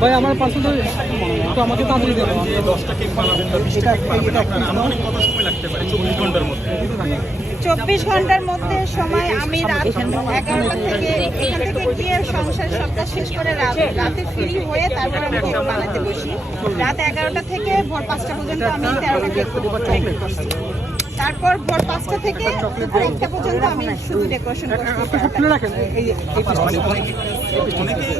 ভাই আমার পার্সেল তো আমাকে তাড়াতাড়ি দেবেন। 10টা কেক বানাবেন বা 20টা কেক বানাবেন, আপনার আনুমানিক কত সময় লাগতে পারে 24 ঘন্টার মধ্যে? 24 ঘন্টার মধ্যে সময় আমি রাত 11টা থেকে এখান থেকে গিয়ে সংসার সবটা শেষ করে রাতে ফ্রি হয়ে তারপর আমি কেক বানাতে বসি। রাত 11টা থেকে ভোর 5টা পর্যন্ত আমি 13টা কেক করছি। তারপর ভোর 5টা থেকে 1টা পর্যন্ত আমি শুধু ডেকোরেশন করছি। খুলে রাখেন অনেকেই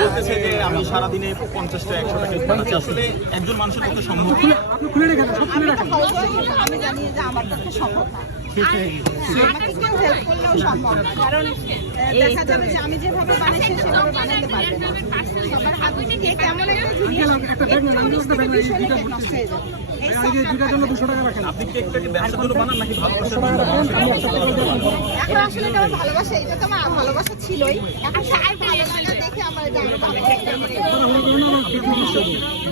বলতেছে যে আমি সারাদিনে 50টা 100টা কেক বানাচ্ছি, আসলে একজন মানুষের পক্ষে সম্ভব না। আপনি খুলে রেখেন, সব খুলে রাখেন। আমি জানি যে আমার পক্ষে সম্ভব না। আমাকে কেউ হেল্প করলেও সম্ভব না, কারণ দেখা যাবে যে আমি যেভাবে বানাইছি সেভাবে বানাতে পারবে না। সবার হাত থেকে কেমন একটা জিনিস নষ্ট হয়ে যাবে। দুটার জন্য 200 টাকা রাখেন। আপনি কেকটাকে ব্যবসার জন্য বানান নাকি ভালোবাসার জন্য? এখন আসলে এটা আমার ভালোবাসা, এটা তো আমার ভালোবাসা ছিলই। এখন সবাই ভালোবাসা দেখে আমার এটা আরো ভালো লাগে।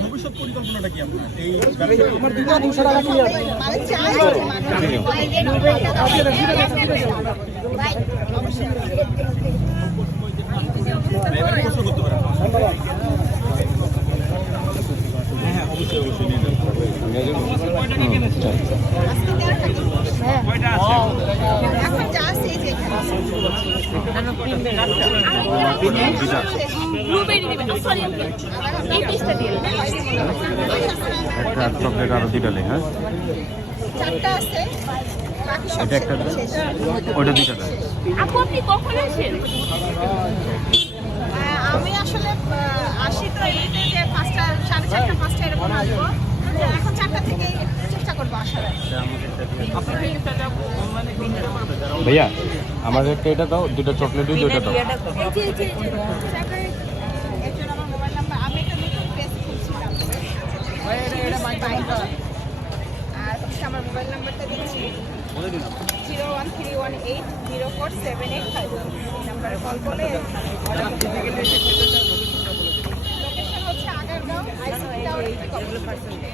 ভবিষ্যৎ পরিকল্পনাটা কি আপনার এই ব্যবসা? আমার দুটো 200 টাকা ক্লিয়ার। মানে চাই যে এবারে প্রশ্ন করতে পারেন। হ্যাঁ অবশ্যই অবশ্যই নিয়ে নেন। এখন যা আছে এই যে এখানে একটা চকলেট আরো দুইটা লেখা। 4টা আছে, বাকি সব এটা একটা শেষ। ওইটা দুইটা দেয়। আপু আপনি কখন আসেন? আমি আসলে আসি তো এইতে যে 5টা 4:30 5টা এরকম আসবো। এখন 4টা থেকে চেষ্টা করবো আসার। ভাইয়া আমার একটা এটা দাও, দুটো চকলেটই দুইটা দাও। একজন আমার মোবাইল নাম্বার, আমি একটা নতুন পেজ খুলছিলাম। আর হচ্ছে আমার মোবাইল নাম্বারটা দিচ্ছি 01318047850। এই নাম্বারে কল করলে লোকেশন হচ্ছে আগারগাঁও আইসিটি টাওয়ার থেকে